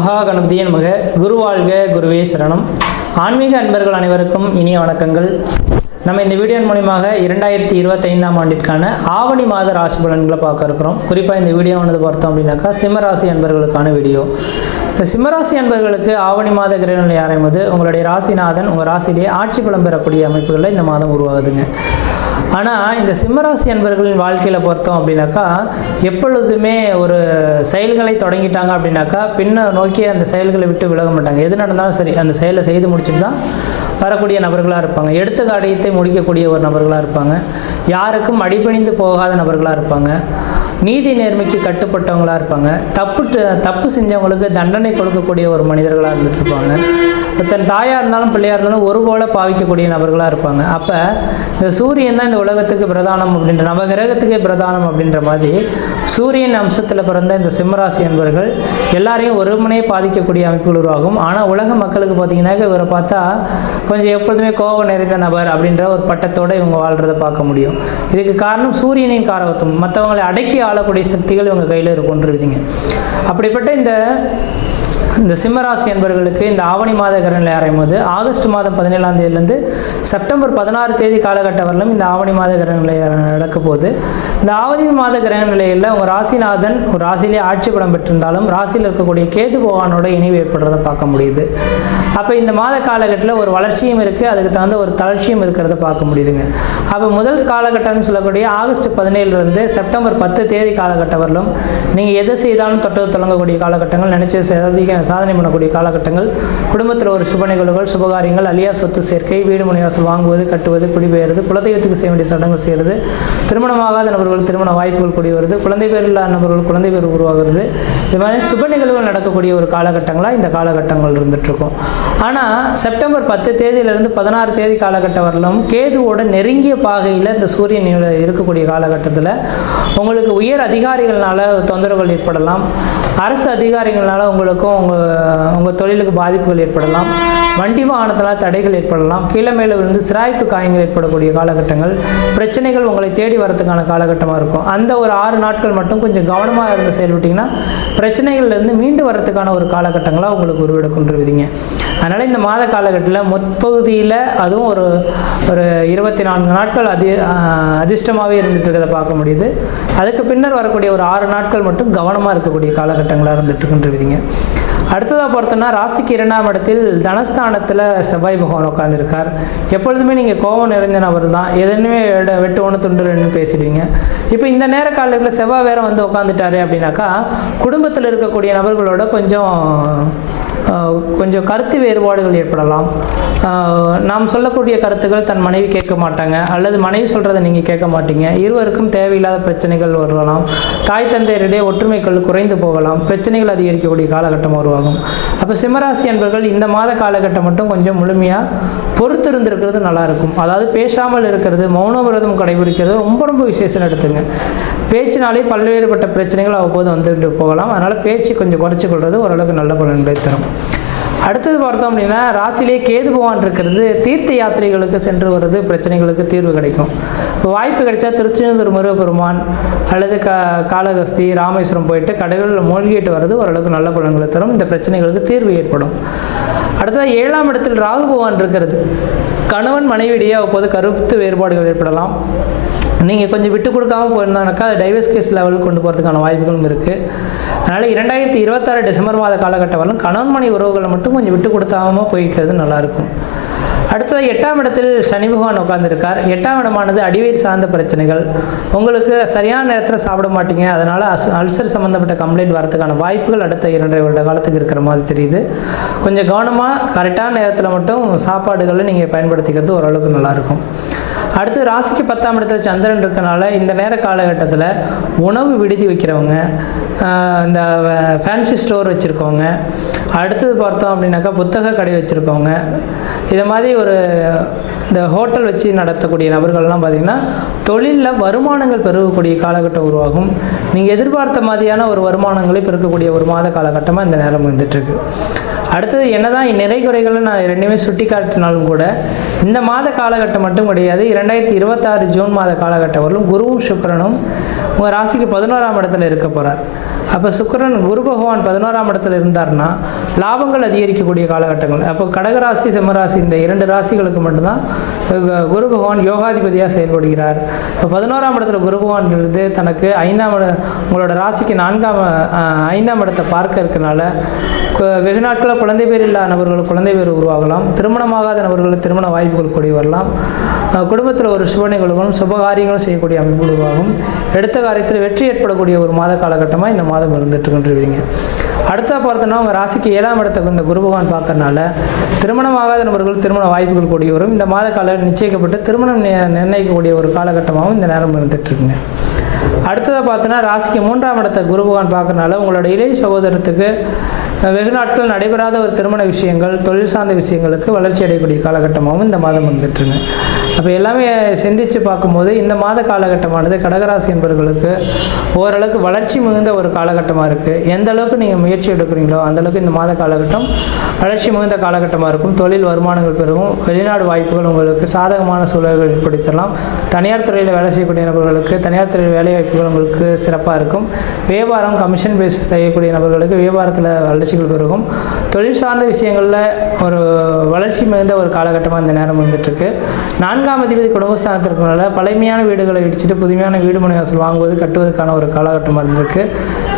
மகா கணபதியே நமக. குரு வாழ்க, குருவே சரணம். ஆன்மீக அன்பர்கள் அனைவருக்கும் இனிய வணக்கங்கள். நம்ம இந்த வீடியோ மூலியமாக 2025ஆம் ஆண்டிற்கான ஆவணி மாத ராசி பலன்களை பார்க்க இருக்கிறோம். குறிப்பாக இந்த வீடியோவானது பார்த்தோம் அப்படின்னாக்கா சிம்மராசி அன்பர்களுக்கான வீடியோ. இந்த சிம்மராசி அன்பர்களுக்கு ஆவணி மாத கிரகநிலை ஆரம்பித்து உங்களுடைய ராசிநாதன் உங்கள் ராசியிலேயே ஆட்சி பலம் பெறக்கூடிய அமைப்புகளில் இந்த மாதம் உருவாகுதுங்க. ஆனால் இந்த சிம்மராசி அன்பர்களின் வாழ்க்கையில் பார்த்தோம் அப்படின்னாக்கா எப்பொழுதுமே ஒரு செயல்களை தொடங்கிட்டாங்க அப்படின்னாக்கா பின்ன நோக்கி அந்த செயல்களை விட்டு விலக மாட்டாங்க. எது நடந்தாலும் சரி அந்த செயலை செய்து முடிச்சுட்டு தான் வரக்கூடிய நபர்களாக இருப்பாங்க. எடுத்த காரியத்தை முடிக்கக்கூடிய ஒரு நபர்களாக இருப்பாங்க. யாருக்கும் அடிபணிந்து போகாத நபர்களாக இருப்பாங்க. நீதி நேர்மைக்கு கட்டுப்பட்டவங்களாக இருப்பாங்க. தப்பு செஞ்சவங்களுக்கு தண்டனை கொடுக்கக்கூடிய ஒரு மனிதர்களாக இருந்துட்டு இருப்பாங்க. தன் தாயாக இருந்தாலும் பிள்ளையாக இருந்தாலும் ஒருபோல பாவிக்கக்கூடிய நபர்களாக இருப்பாங்க. அப்போ இந்த சூரியன் தான் இந்த உலகத்துக்கு பிரதானம் அப்படின்ற நவகிரகத்துக்கே பிரதானம் அப்படின்ற மாதிரி சூரியன் அம்சத்தில் பிறந்த இந்த சிம்மராசி என்பவர்கள் எல்லாரையும் ஒருமனையே பாதிக்கக்கூடிய அமைப்புகள் உருவாகும். ஆனால் உலக மக்களுக்கு பார்த்தீங்கன்னா இவரை பார்த்தா கொஞ்சம் எப்பொழுதுமே கோபம் நிறைந்த நபர் அப்படின்ற ஒரு பட்டத்தோடு இவங்க வாழ்கிறத பார்க்க முடியும். இதுக்கு காரணம் சூரியனின் காரகத்துவம். மற்றவங்களை அடக்கி ஆளக்கூடிய சக்திகள் இவங்க கையில் இருக்குன்றிருந்தீங்க. அப்படிப்பட்ட இந்த சிம்மராசி என்பவர்களுக்கு இந்த ஆவணி மாத கிரகநிலை ஆரம்பித்து ஆகஸ்ட் மாதம் 17ஆம் தேதியிலிருந்து செப்டம்பர் 16 தேதி காலகட்டம் வரலும் இந்த ஆவணி மாத கிரகநிலை நடக்க போகுது. இந்த ஆவணி மாத கிரகநிலையில் உங்கள் ராசிநாதன் ஒரு ராசியிலே ஆட்சி பலம் பெற்றிருந்தாலும் ராசியில் இருக்கக்கூடிய கேது பகவானோட இணைவு ஏற்படுறதை பார்க்க முடியுது. அப்போ இந்த மாத காலகட்டத்தில் ஒரு வளர்ச்சியும் இருக்குது, அதுக்கு தகுந்த ஒரு தளர்ச்சியும் இருக்கிறத பார்க்க முடியுதுங்க. அப்போ முதல் காலகட்டம்னு சொல்லக்கூடிய ஆகஸ்ட் 17லேருந்து செப்டம்பர் 10 தேதி காலகட்டம் வரலும் நீங்கள் எதை செய்தாலும் தொட்டது தொடங்கக்கூடிய காலகட்டங்கள், நினைச்ச சாதனை பண்ணக்கூடிய காலகட்டங்கள், குடும்பத்தில் ஒரு சுப நிகழ்வுகள், சுபகாரியங்கள், அலியா சொத்து சேர்க்கை, வீடு மனைவாசல் வாங்குவது, கட்டுவது, குடிபெயர்வது, குலதெய்வத்துக்கு செய்ய வேண்டிய சடங்குகள் செய்கிறது, திருமணமாகாத நபர்கள் திருமண வாய்ப்புகள் கூடி வருது, குழந்தை பேர் இல்லாத நபர்கள் குழந்தை பேர் உருவாகிறது. இது மாதிரி சுப நிகழ்வுகள் நடக்கக்கூடிய ஒரு காலகட்டங்களாக இந்த காலகட்டங்கள் இருந்துகிட்ருக்கும். ஆனால் செப்டம்பர் 10 தேதியிலிருந்து 16 தேதி காலகட்டம் வரலும் கேதுவோட நெருங்கிய பாகையில் இந்த சூரியன் இருக்கக்கூடிய காலகட்டத்தில் உங்களுக்கு உயர் அதிகாரிகள்னால தொந்தரவுகள் ஏற்படலாம். அரசு அதிகாரிகள்னால உங்களுக்கும் உங்கள் தொழிலுக்கு பாதிப்புகள் ஏற்படலாம். வண்டி வாகனத்தினால் தடைகள் ஏற்படலாம். கீழே மேலே விழுந்து சிராய்ப்பு காயங்கள் ஏற்படக்கூடிய காலகட்டங்கள், பிரச்சனைகள் உங்களை தேடி வரதுக்கான காலகட்டமாக இருக்கும். அந்த ஒரு 6 நாட்கள் மட்டும் கொஞ்சம் கவனமாக இருந்து செயல்பட்டிங்கன்னா பிரச்சனைகள்லேருந்து மீண்டு வரதுக்கான ஒரு காலகட்டங்களாக உங்களுக்கு உருவெடுக்கின்றீங்க. அதனால் இந்த மாத காலகட்டத்தில் முற்பகுதியில் அதுவும் ஒரு 24 நாட்கள் அதிர்ஷ்டமாகவே இருந்துட்டு இருக்கிறத பார்க்க முடியுது. அதுக்கு பின்னர் வரக்கூடிய ஒரு 6 நாட்கள் மட்டும் கவனமாக இருக்கக்கூடிய காலகட்டங்களாக இருந்துட்டு இருக்கின்றீங்க. அடுத்ததாக பார்த்தோன்னா ராசிக்கு 2ஆம் இடத்தில் தனஸ்தானத்தில் செவ்வாய் பகவான் உட்காந்துருக்கார். எப்பொழுதுமே நீங்கள் கோபம் நிறைந்த நபர் தான், எதுவுமே வெட்டு ஒன்று துண்டு ரெண்டுன்னு பேசிடுவீங்க. இப்போ இந்த நேர காலங்களில் செவ்வாய் வேற வந்து உட்காந்துட்டாரு அப்படின்னாக்கா குடும்பத்தில் இருக்கக்கூடிய நபர்களோட கொஞ்சம் கருத்து வேறுபாடுகள் ஏற்படலாம். நாம் சொல்லக்கூடிய கருத்துக்கள் தன் மனைவி கேட்க மாட்டாங்க, அல்லது மனைவி சொல்கிறத நீங்கள் கேட்க மாட்டீங்க. இருவருக்கும் தேவையில்லாத பிரச்சனைகள் வரலாம். தாய் தந்தையரிடையே ஒற்றுமைகள் குறைந்து போகலாம். பிரச்சனைகள் அதிகரிக்கக்கூடிய காலகட்டம் உருவாகும். அப்போ சிம்மராசி என்பவர்கள் இந்த மாத காலகட்டம் மட்டும் கொஞ்சம் முழுமையாக பொறுத்து இருந்திருக்கிறது நல்லாயிருக்கும். அதாவது பேசாமல் இருக்கிறது, மௌன விரதம் கடைபிடிக்கிறது ரொம்ப விசேஷம் எடுத்துங்க. பேச்சினாலே பல்வேறுபட்ட பிரச்சனைகள் அவ்வப்போது வந்துட்டு போகலாம். அதனால் பேச்சு கொஞ்சம் குறைச்சி கொள்வது ஓரளவுக்கு நல்ல பலன்களை தரும். அடுத்தது பார்த்தோம் அப்படின்னா ராசியிலே கேது பகவான் இருக்கிறது தீர்த்த யாத்திரைகளுக்கு சென்று வர்றது பிரச்சனைகளுக்கு தீர்வு கிடைக்கும். இப்போ வாய்ப்பு கிடைச்சா திருச்செந்தூர் முருகப்பெருமான் அல்லது காளகஸ்தி, ராமேஸ்வரம் போயிட்டு கடலில் மூழ்கிட்டு வர்றது ஓரளவுக்கு நல்ல பலன்களை தரும். இந்த பிரச்சனைகளுக்கு தீர்வு ஏற்படும். அடுத்தது 7ஆம் இடத்தில் ராகு பகவான் இருக்கிறது. கணவன் மனைவியிடையே அப்போது கருத்து வேறுபாடுகள் ஏற்படலாம். நீங்கள் கொஞ்சம் விட்டு கொடுக்காமல் போயிருந்தாங்கனாக்கா அது டைவர்ஸ் கேஸ் லெவலுக்கு கொண்டு போகிறதுக்கான வாய்ப்புகளும் இருக்குது. அதனால் 2026 டிசம்பர் மாத காலகட்டம் வரலும் கணவன் மனைவி உறவுகளை மட்டும் கொஞ்சம் விட்டு கொடுத்தாமல் போய்க்கிறது நல்லாயிருக்கும். அடுத்தது 8ஆம் இடத்தில் சனி பகவான் உட்காந்துருக்கார். 8ஆம் இடமானது அடிவயிறு சார்ந்த பிரச்சனைகள். உங்களுக்கு சரியான நேரத்தில் சாப்பிட மாட்டீங்க, அதனால் அல்சர் சம்மந்தப்பட்ட கம்ப்ளைண்ட் வரதுக்கான வாய்ப்புகள் அடுத்த 2.5 வருட காலத்துக்கு இருக்கிற மாதிரி தெரியுது. கொஞ்சம் கவனமாக கரெக்டான நேரத்தில் மட்டும் சாப்பாடுகளை நீங்கள் பயன்படுத்திக்கிறது ஓரளவுக்கு நல்லாயிருக்கும். அடுத்து ராசிக்கு 10ஆம் இடத்துல சந்திரன் இருக்கனால இந்த நேர காலகட்டத்தில் உணவு விடுதி வைக்கிறவங்க, இந்த ஃபேன்சி ஸ்டோர் வச்சுருக்கவங்க, அடுத்தது பார்த்தோம் அப்படின்னாக்கா புத்தக கடை வச்சுருக்கவங்க, இதை மாதிரி இந்த ஹோட்டல் வச்சு நடத்தக்கூடிய நபர்கள்லாம் பார்த்திங்கன்னா தொழிலில் வருமானங்கள் பெருகக்கூடிய காலகட்டம் உருவாகும். நீங்கள் எதிர்பார்த்த மாதிரியான ஒரு வருமானங்களை பெருக்கக்கூடிய ஒரு மாத காலகட்டமாக இந்த நேரம் வந்துட்டுருக்கு. அடுத்தது என்னதான் நிறை குறைகளை நான் ரெண்டுமே சுட்டி காட்டினாலும் கூட இந்த மாத காலகட்டம் மட்டும் கிடையாது. 2026 ஜூன் மாத காலகட்டம் வரலும் குருவும் சுக்கிரனும் உங்கள் ராசிக்கு 11ஆம் இடத்துல இருக்க போகிறார். அப்போ சுக்கிரன் குரு பகவான் 11ஆம் இடத்துல இருந்தார்னா லாபங்கள் அதிகரிக்கக்கூடிய காலகட்டங்கள். அப்போ கடகராசி சிம்மராசி இந்த 2 ராசிகளுக்கு மட்டும்தான் குரு பகவான் யோகாதிபதியாக செயல்படுகிறார். இப்போ 11ஆம் இடத்துல குரு பகவான் இருந்து தனக்கு உங்களோட ராசிக்கு 5ஆம் இடத்தை பார்க்க இருக்கனால வெகு நாட்களில் குழந்தை பேர் இல்லாத நபர்கள் குழந்தை பேர் உருவாகலாம். திருமணமாகாத நபர்களுக்கு திருமண வாய்ப்புகள் கூடி வரலாம். குடும்பத்தில் ஒரு சுப நிகழ்வுகளும் சுபகாரியங்களும் செய்யக்கூடிய அமைப்பு உருவாகும். எடுத்த காரியத்தில் வெற்றி ஏற்படக்கூடிய ஒரு மாத காலகட்டமாக இந்த மாதம் இருந்துட்டுருக்குன்றீங்க. அடுத்த பார்த்தோன்னா உங்கள் ராசிக்கு 7ஆம் இடத்துக்கு இந்த குரு பகவான் பார்க்கறனால திருமணமாகாத நபர்கள் திருமண வாய்ப்புகள் கூடி வரும். இந்த மாத கால நிச்சயிக்கப்பட்டு திருமணம் நிர்ணயிக்கக்கூடிய ஒரு காலகட்டமாகவும் இந்த நேரம் இருந்துட்டுருக்குங்க. அடுத்ததாக பார்த்தோன்னா ராசிக்கு 3ஆம் இடத்தை குரு பகவான் பார்க்கறனால உங்களோட இளைய சகோதரத்துக்கு வெகு நாட்கள் நடைபெறாத ஒரு திருமண விஷயங்கள் தொழில் சார்ந்த விஷயங்களுக்கு வளர்ச்சி அடையக்கூடிய காலகட்டமாகவும் இந்த மாதம் வந்துட்டுருங்க. அப்போ எல்லாமே சிந்தித்து பார்க்கும்போது இந்த மாத காலகட்டமானது கடகராசி என்பவர்களுக்கு ஓரளவுக்கு வளர்ச்சி மிகுந்த ஒரு காலகட்டமாக இருக்குது. எந்த அளவுக்கு நீங்கள் முயற்சி எடுக்கிறீங்களோ அந்தளவுக்கு இந்த மாத காலகட்டம் வளர்ச்சி மிகுந்த காலகட்டமாக இருக்கும். தொழில் வருமானங்கள் பெருகும். வெளிநாடு வாய்ப்புகள் உங்களுக்கு சாதகமான சூழல்கள் ஏற்படுத்தலாம். தனியார் துறையில் வேலை செய்யக்கூடிய நபர்களுக்கு தனியார் துறையில் வேலை வாய்ப்புகள் உங்களுக்கு சிறப்பாக இருக்கும். வியாபாரம் கமிஷன் பேசிஸ் செய்யக்கூடிய நபர்களுக்கு வியாபாரத்தில் வளர்ச்சிகள் பெருகும். தொழில் சார்ந்த விஷயங்களில் ஒரு வளர்ச்சி மிகுந்த ஒரு காலகட்டமாக இந்த நேரம் வந்துட்டுருக்கு. 4ஆம் அதிபதி குடும்பஸ்தானத்திற்குனால பழமையான வீடுகளை இடிச்சிட்டு புதுமையான வீடு மனை வாசல் வாங்குவது கட்டுவதற்கான ஒரு காலகட்டமாக இருந்திருக்கு.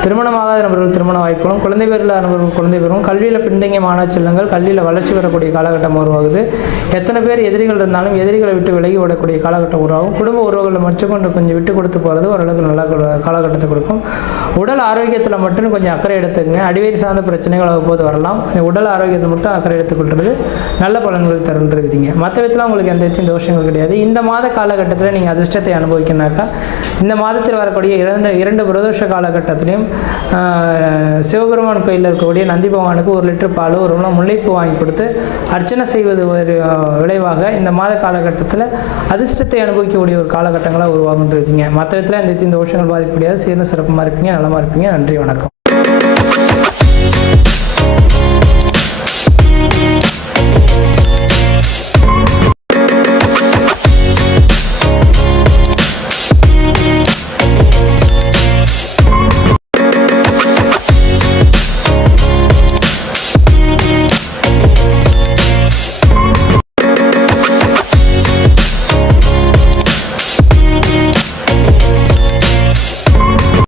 திருமணமாகாத நபர்கள் திருமண வாய்ப்புகளும் குழந்தை பேர் இல்லாத நபர்கள் குழந்தை பேரும் கல்வியில் பின்தங்கிய மாணவ செல்வங்கள் கல்வியில் வளர்ச்சி பெறக்கூடிய காலகட்டம் உருவாகுது. எத்தனை பேர் எதிரிகள் இருந்தாலும் எதிரிகளை விட்டு விலகி விடக்கூடிய காலகட்டம் உருவாகும். குடும்ப உறவுகளை மட்டும் கொஞ்சம் விட்டு கொடுத்து போகிறது ஓரளவுக்கு நல்ல காலகட்டத்தை கொடுக்கும். உடல் ஆரோக்கியத்தில் மட்டும் கொஞ்சம் அக்கறை எடுத்துக்கங்க. அடிவயிறு சார்ந்த பிரச்சனைகள் அவ்வப்போது வரலாம். உடல் ஆரோக்கியத்தை மட்டும் அக்கறை எடுத்துக்கொள்வது நல்ல பலன்கள் தருன்றீங்க. மற்ற விதத்தில் உங்களுக்கு எந்த விதத்தையும் தோஷங்கள் கிடையாது. இந்த மாத காலகட்டத்தில் நீங்கள் அதிர்ஷ்டத்தை அனுபவிக்கணாக்கா இந்த மாதத்தில் வரக்கூடிய இரண்டு பிரதோஷ காலகட்டத்திலையும் சிவபெருமான் கோயிலில் இருக்கக்கூடிய நந்தி பகவானுக்கு 1 லிட்டர் பால் ஒரு முல்லைப்பூ வாங்கி கொடுத்து அர்ச்சனை செய்வது ஒரு விளைவாக இந்த மாத காலகட்டத்தில் அதிர்ஷ்டத்தை அனுபவிக்கக்கூடிய ஒரு காலகட்டங்களாக உருவாகுன்றீங்க. மற்ற விதத்தில் எந்த விதத்தையும் தோஷங்கள் பாதிக்க முடியாது. சீர்னு சிறப்புமாக இருப்பீங்க. நலமாக இருப்பீங்க. நன்றி, வணக்கம்.